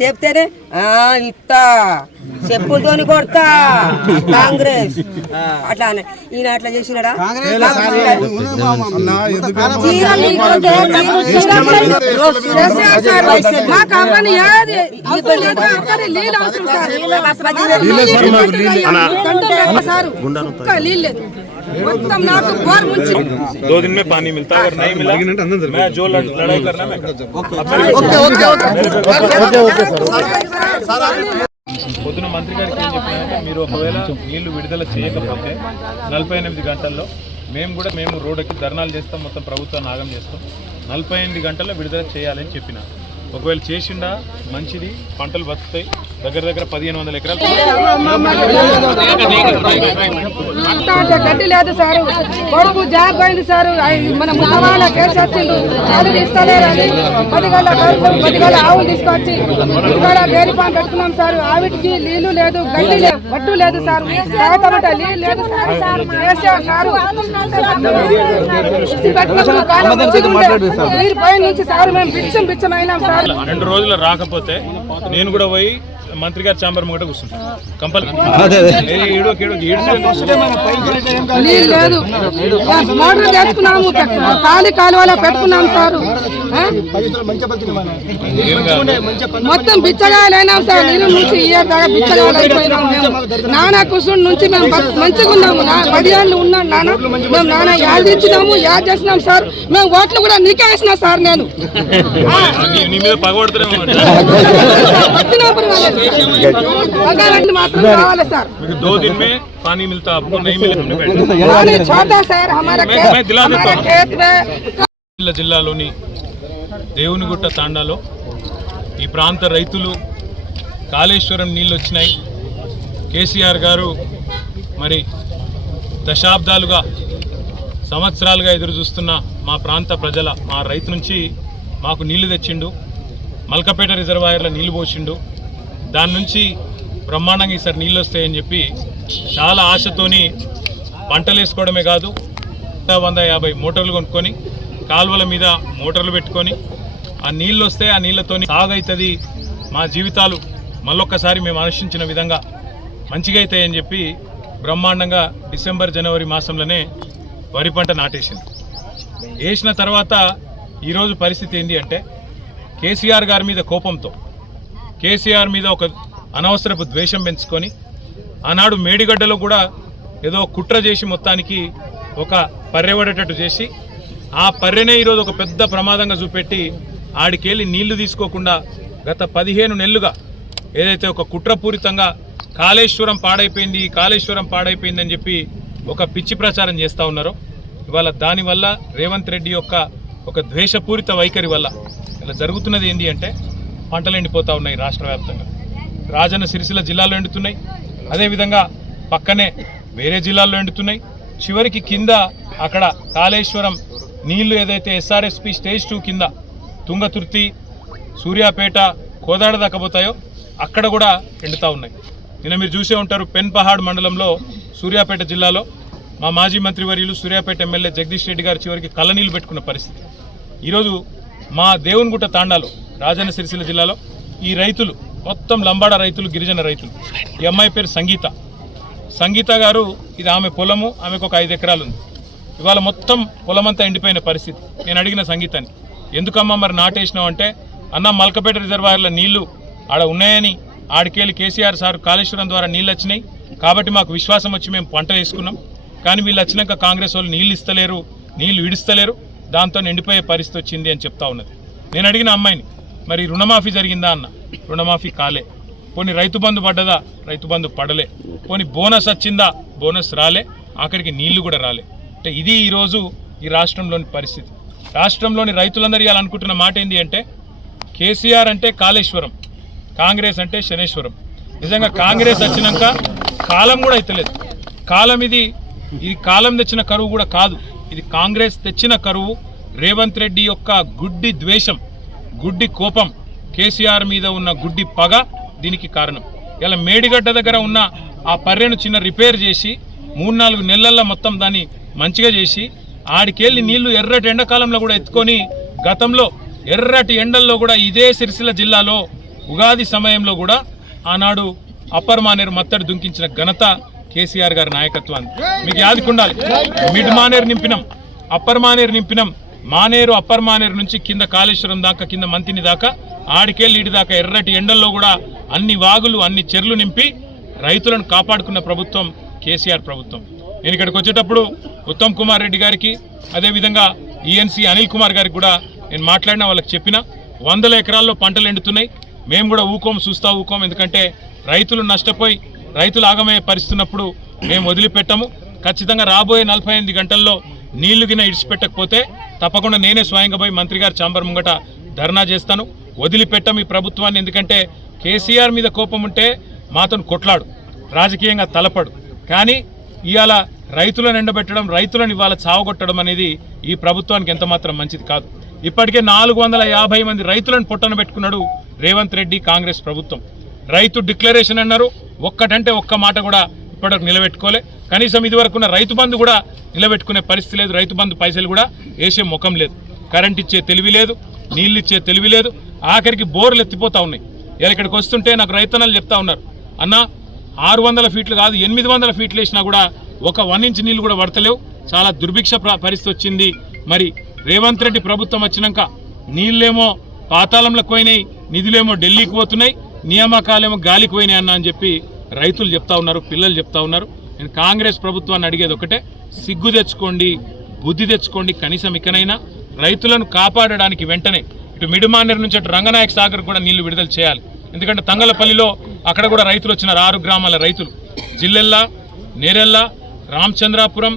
చెప్తేనే ఆ ఇత్తా చెప్పులతోని కొడతా కాంగ్రెస్ అట్లా అనే. ఈయన అట్లా చేసినాడా సార్ వైసీపీ. మాకు అవ్వని ఏది అవసరం లేదు. అక్కడే నీళ్ళు అవసరం సార్. గంటలు పెట్ట సారు. ఒక్క నీళ్ళు లేదు. మొత్తం నాకు బోర్ ముంచి दो दिन में पानी मिलता है अगर नहीं मिला मैं जो लड़- लड़ाई करना मैं करता పొద్దున మంత్రి గారికి ఏం చెప్పినారంటే మీరు ఒకవేళ నీళ్లు విడుదల చేయకపోతే నలభై ఎనిమిది గంటల్లో మేము కూడా మేము రోడ్డుకి ధర్నాలు చేస్తాం మొత్తం ప్రభుత్వాన్ని ఆగం చేస్తాం నలభై ఎనిమిది గంటల్లో విడుదల చేయాలని చెప్పిన ఒకవేళ చేసిండా మంచిది పంటలు బతుకుతాయి దగ్గర దగ్గర పదిహేను వందల ఎకరాలు అంతా అంటే గడ్డి లేదు సారు. కొడుకు జాబ్ అయింది సారు. మన ముసవాళ్ళ కేసు వచ్చిండు. అది ఇస్తలేరు అని పది గంటల కడుపు పది ఆవులు తీసుకొచ్చి ఇక్కడ డైరీ ఫామ్ పెట్టుకున్నాం సారు. ఆవిటికి నీళ్ళు లేదు గడ్డి లేదు పట్టు లేదు సారు. తాగటమంట నీళ్ళు లేదు సారు. సారు సారు నీరు పై నుంచి సారు మేము బిచ్చం బిచ్చం అయినాం సార్. రెండు రోజులు రాకపోతే నేను కూడా పోయి మంత్రి గారి చాంబర్ ముంగట కంపల్సరీ లేదు మోటార్ తెచ్చుకున్నాము ఖాళీ కాలువలో పెట్టుకున్నాం సారు? మొత్తం బిచ్చగాయలైనాం సార్ నేను నుంచి ఇయర్ దాకా బిచ్చగాయలు అయిపోయినాం మేము నాన్న కుసుండి నుంచి మేము మంచిగా ఉన్నాము నా పది ఏళ్ళు ఉన్నాను నాన్న మేము నాన్న యాడ్ ఇచ్చినాము యాడ్ చేసినాం సార్ మేము ఓట్లు కూడా నీకే వేసిన సార్ నేను ఆ, నీ- నీ మీద పగబడుతున్నామో వచ్చినప్పుడు వాళ్ళకి పగాలంటే మాత్రం కావాలి సార్ మీకు दो दिन में पानी मिलता आपको नहीं मिले हमने बैठे पानी छोटा शहर हमारा मैं- खेत मैं दिला देता हमारा हूँ। खेत में జిల్లా జిల్లాలోని దేవునిగుట్ట తాండాలో ఈ ప్రాంత రైతులు కాళేశ్వరం నీళ్ళు వచ్చినాయి కేసీఆర్ గారు మరి దశాబ్దాలుగా సంవత్సరాలుగా ఎదురు చూస్తున్న మా ప్రాంత ప్రజల మా రైతు నుంచి మాకు నీళ్లు తెచ్చిండు మల్కపేట రిజర్వాయర్లో నీళ్లు పోసిండు దాని నుంచి బ్రహ్మాండంగా ఈసారి నీళ్ళు వస్తాయని చెప్పి చాలా ఆశతోని పంటలు వేసుకోవడమే కాదు వంద యాభై మోటార్లు కొనుక్కొని కాలువల మీద మోటార్లు పెట్టుకొని ఆ నీళ్ళు వస్తే ఆ నీళ్ళతోని సాగైతుంది మా జీవితాలు. మళ్ళొక్కసారి మేము ఆశించిన విధంగా మంచిగా అవుతాయని చెప్పి బ్రహ్మాండంగా డిసెంబర్ జనవరి మాసంలోనే వరి పంట నాటేసింది వేసిన తర్వాత ఈరోజు పరిస్థితి ఏంటి అంటే కేసీఆర్ గారి మీద కోపంతో కేసీఆర్ మీద ఒక అనవసరపు ద్వేషం పెంచుకొని ఆనాడు మేడిగడ్డలో కూడా ఏదో కుట్ర చేసి మొత్తానికి ఒక పర్రెవడేటట్టు చేసి ఆ పర్రెనే ఈరోజు ఒక పెద్ద ప్రమాదంగా చూపెట్టి ఆడికెళ్ళి నీళ్ళు తీసుకోకుండా గత పదిహేను నెలలుగా ఏదైతే ఒక కుట్రపూరితంగా కాళేశ్వరం పాడైపోయింది కాళేశ్వరం పాడైపోయింది అని చెప్పి ఒక పిచ్చి ప్రచారం చేస్తూ ఉన్నారో ఇవాళ దానివల్ల రేవంత్ రెడ్డి యొక్క ఒక ద్వేషపూరిత వైఖరి వల్ల ఇలా జరుగుతున్నది ఏంటి అంటే పంటలు ఎండిపోతూ ఉన్నాయి రాష్ట్ర వ్యాప్తంగా. రాజన్న సిరిసిల్ల జిల్లాలో ఎండుతున్నాయి. అదేవిధంగా పక్కనే వేరే జిల్లాల్లో ఎండుతున్నాయి. చివరికి కింద అక్కడ కాళేశ్వరం నీళ్ళు ఏదైతే ఎస్ఆర్ఎస్పి స్టేజ్ టూ కింద తుంగతుర్తి సూర్యాపేట కోదాడ దక్కపోతాయో అక్కడ కూడా ఎండుతూ ఉన్నాయి. నిన్న మీరు చూసే ఉంటారు పెన్ పహాడ్ మండలంలో సూర్యాపేట జిల్లాలో మా మాజీ మంత్రివర్యులు సూర్యాపేట ఎమ్మెల్యే జగదీష్ రెడ్డి గారు చివరికి కళ్ళనీళ్ళు పెట్టుకున్న పరిస్థితి. ఈరోజు మా దేవునిగుట్ట తాండాలో రాజన్న సిరిసిల్ల జిల్లాలో ఈ రైతులు మొత్తం లంబాడ రైతులు గిరిజన రైతులు. ఈ అమ్మాయి పేరు సంగీత. సంగీత గారు ఇది ఆమె పొలము ఆమెకు ఒక ఐదు ఎకరాలు ఉంది ఇవాళ మొత్తం పొలమంతా ఎండిపోయిన పరిస్థితి. నేను అడిగిన సంగీతాన్ని. ఎందుకమ్మా మరి నాటేసినావు అంటే అన్న మల్కపేట రిజర్వాయర్ల నీళ్ళు ఆడ ఉన్నాయని ఆడికెళ్ళి కేసీఆర్ సార్ కాళేశ్వరం ద్వారా నీళ్ళు వచ్చినాయి. కాబట్టి మాకు విశ్వాసం వచ్చి మేము పంట వేసుకున్నాం. కానీ వీళ్ళు వచ్చినాక కాంగ్రెస్ వాళ్ళు నీళ్ళు ఇస్తలేరు నీళ్ళు విడిస్తలేరు. దాంతో ఎండిపోయే పరిస్థితి వచ్చింది అని చెప్తా ఉన్నది. నేను అడిగిన అమ్మాయిని మరి రుణమాఫీ జరిగిందా అన్న? రుణమాఫీ కాలే. పోనీ రైతు బంధు పడ్డదా? రైతు బంధు పడలే. పోనీ బోనస్ వచ్చిందా? బోనస్ రాలే. ఆఖరికి నీళ్ళు కూడా రాలే. అంటే ఇది ఈరోజు ఈ రాష్ట్రంలోని పరిస్థితి. రాష్ట్రంలోని రైతులందరూ ఇవ్వాలనుకుంటున్న మాట ఏంటి అంటే కేసీఆర్ అంటే కాళేశ్వరం కాంగ్రెస్ అంటే శనేశ్వరం. నిజంగా కాంగ్రెస్ వచ్చినాక కాలం కూడా అయితలేదు కాలం ఇది ఇది కాలం తెచ్చిన కరువు కూడా కాదు. ఇది కాంగ్రెస్ తెచ్చిన కరువు. రేవంత్ రెడ్డి యొక్క గుడ్డి ద్వేషం. గుడ్డి కోపం. కేసీఆర్ మీద ఉన్న గుడ్డి పగ దీనికి కారణం. ఇలా మేడిగడ్డ దగ్గర ఉన్న ఆ పర్రెను చిన్న రిపేర్ చేసి మూడు నాలుగు నెలల్లో మొత్తం దాన్ని మంచిగా చేసి ఆడికెళ్ళి నీళ్ళు ఎర్రటి ఎండాకాలంలో కూడా ఎత్తుకొని గతంలో ఎర్రటి ఎండల్లో కూడా ఇదే సిరిసిల్ల జిల్లాలో ఉగాది సమయంలో కూడా ఆనాడు అప్పర్ మానేరు మత్తడి దుంకించిన ఘనత కేసీఆర్ గారి నాయకత్వాన్ని. మీకు యాదికుండాలి మిడ్ మానేరు నింపినాం అప్పర్ మానేరు నింపినాం. మానేరు అప్పర్ మానేరు నుంచి కింద కాళేశ్వరం దాకా కింద మంతిని దాకా ఆడికెళ్ళి ఇటు దాకా ఎర్రటి ఎండల్లో కూడా అన్ని వాగులు అన్ని చెర్లు నింపి రైతులను కాపాడుకున్న ప్రభుత్వం కేసీఆర్ ప్రభుత్వం. నేను ఇక్కడికి వచ్చేటప్పుడు ఉత్తమ్ కుమార్ రెడ్డి గారికి అదేవిధంగా ఈఎన్సీ అనిల్ కుమార్ గారికి కూడా నేను మాట్లాడిన వాళ్ళకి చెప్పిన వందల ఎకరాల్లో పంటలు ఎండుతున్నాయి. మేము కూడా ఊకోం చూస్తా ఊకోం ఎందుకంటే రైతులు నష్టపోయి రైతులు ఆగమయ్యే పరిస్థితున్నప్పుడు మేము వదిలిపెట్టము. ఖచ్చితంగా రాబోయే నలభై ఎనిమిది గంటల్లో నీళ్ళు గిన ఇడిచిపెట్టకపోతే తప్పకుండా నేనే స్వయంగా పోయి మంత్రి గారి చాంబర్ ముంగట ధర్నా చేస్తాను. వదిలిపెట్టం ఈ ప్రభుత్వాన్ని ఎందుకంటే కేసీఆర్ మీద కోపం ఉంటే మాతను కొట్లాడు రాజకీయంగా తలపడు. కానీ ఇవాళ రైతులను ఎండబెట్టడం రైతులను ఇవాళ చావగొట్టడం అనేది ఈ ప్రభుత్వానికి ఎంతమాత్రం మంచిది కాదు. ఇప్పటికే నాలుగు వందల యాభై మంది రైతులను పొట్టన పెట్టుకున్నాడు రేవంత్ రెడ్డి కాంగ్రెస్ ప్రభుత్వం. రైతు డిక్లరేషన్ అన్నారు ఒక్కటంటే ఒక్క మాట కూడా ఇప్పటివరకు నిలబెట్టుకోలే. కనీసం ఇదివరకున్న రైతు బంధు కూడా నిలబెట్టుకునే పరిస్థితి లేదు. రైతు బంధు పైసలు కూడా వేసే ముఖం లేదు. కరెంట్ ఇచ్చే తెలివి లేదు. నీళ్ళు ఇచ్చే తెలివి లేదు. ఆఖరికి బోర్లు ఎత్తిపోతా ఉన్నాయి. ఇలా ఇక్కడికి వస్తుంటే నాకు రైతన్నలు చెప్తా ఉన్నారు. అన్న ఆరు వందల ఫీట్లు కాదు ఎనిమిది వందల ఫీట్లు వేసినా కూడా ఒక వన్ ఇంచ్ నీళ్ళు కూడా పడతలేవు. చాలా దుర్భిక్ష పరిస్థితి వచ్చింది. మరి రేవంత్ రెడ్డి ప్రభుత్వం వచ్చినాక నీళ్ళేమో పాతాళంలోకి పోయినాయి నిధులేమో ఢిల్లీకి పోతున్నాయి నియామకాలేమో గాలికి పోయినాయి అన్న అని చెప్పి రైతులు చెప్తా ఉన్నారు పిల్లలు చెప్తా ఉన్నారు. నేను కాంగ్రెస్ ప్రభుత్వాన్ని అడిగేది ఒకటే సిగ్గు తెచ్చుకోండి బుద్ధి తెచ్చుకోండి కనీసం ఇకనైనా రైతులను కాపాడడానికి వెంటనే ఇటు మిడిమానేరు నుంచి అటు రంగనాయక సాగర్ కూడా నీళ్ళు విడుదల చేయాలి. ఎందుకంటే తంగలపల్లిలో అక్కడ కూడా రైతులు వచ్చినారు ఆరు గ్రామాల రైతులు. జిల్లెల్లా నేరెల్లా రామచంద్రాపురం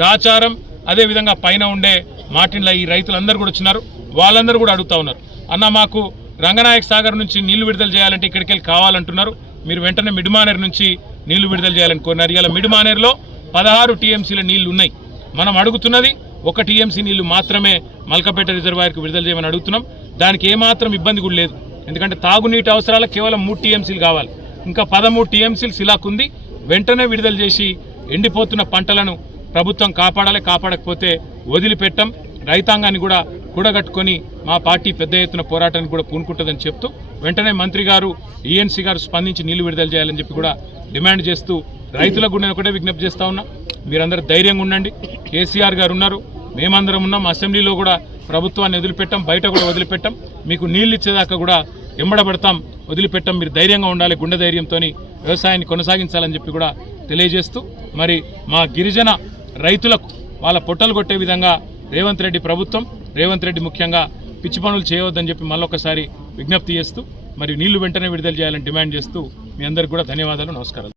దాచారం అదేవిధంగా పైన ఉండే మాటిన్ల ఈ రైతులందరూ కూడా వచ్చినారు. వాళ్ళందరూ కూడా అడుగుతా ఉన్నారు. అన్న మాకు రంగనాయక సాగర్ నుంచి నీళ్ళు విడుదల చేయాలంటే ఇక్కడికి వెళ్ళి కావాలంటున్నారు. మీరు వెంటనే మిడిమానేర్ నుంచి నీళ్ళు విడుదల చేయాలని కోరినారు. ఇలా మిడిమానేర్లో పదహారు టీఎంసీల నీళ్ళు ఉన్నాయి. మనం అడుగుతున్నది ఒక టీఎంసీ నీళ్ళు మాత్రమే మల్కపేట రిజర్వాయర్కు విడుదల చేయమని అడుగుతున్నాం. దానికి ఏమాత్రం ఇబ్బంది కూడా లేదు. ఎందుకంటే తాగునీటి అవసరాలు కేవలం మూడు టీఎంసీలు కావాలి. ఇంకా పదమూడు టీఎంసీలు సిలాకుంది వెంటనే విడుదల చేసి ఎండిపోతున్న పంటలను ప్రభుత్వం కాపాడాలి కాపాడకపోతే వదిలిపెట్టం. రైతాంగాన్ని కూడా కూడగట్టుకొని మా పార్టీ పెద్ద ఎత్తున పోరాటానికి కూడా పూనుకుంటుందని చెప్తూ వెంటనే మంత్రి గారు ఈఎన్సీ గారు స్పందించి నీళ్ళు విడుదల చేయాలని చెప్పి కూడా డిమాండ్ చేస్తూ రైతులకు నేను ఒకటే విజ్ఞప్తి చేస్తా ఉన్నా. మీరందరూ ధైర్యంగా ఉండండి. కేసీఆర్ గారు ఉన్నారు. మేమందరం ఉన్నాం. అసెంబ్లీలో కూడా ప్రభుత్వాన్ని వదిలిపెట్టాం. బయట కూడా వదిలిపెట్టాం. మీకు నీళ్ళు ఇచ్చేదాకా కూడా ఎంబడబడతాం. వదిలిపెట్టాం. మీరు ధైర్యంగా ఉండాలి. గుండె ధైర్యంతో వ్యవసాయాన్ని కొనసాగించాలని చెప్పి కూడా తెలియజేస్తూ మరి మా గిరిజన రైతులకు వాళ్ళ పొట్టలు కొట్టే విధంగా రేవంత్ రెడ్డి ప్రభుత్వం రేవంత్ రెడ్డి ముఖ్యంగా పిచ్చి పనులు చేయవద్దని చెప్పి మళ్ళొకసారి విజ్ఞప్తి చేస్తూ మరియు నీళ్ళు వెంటనే విడుదల చేయాలని డిమాండ్ చేస్తూ మీ అందరికి కూడా ధన్యవాదాలు నమస్కారాలు.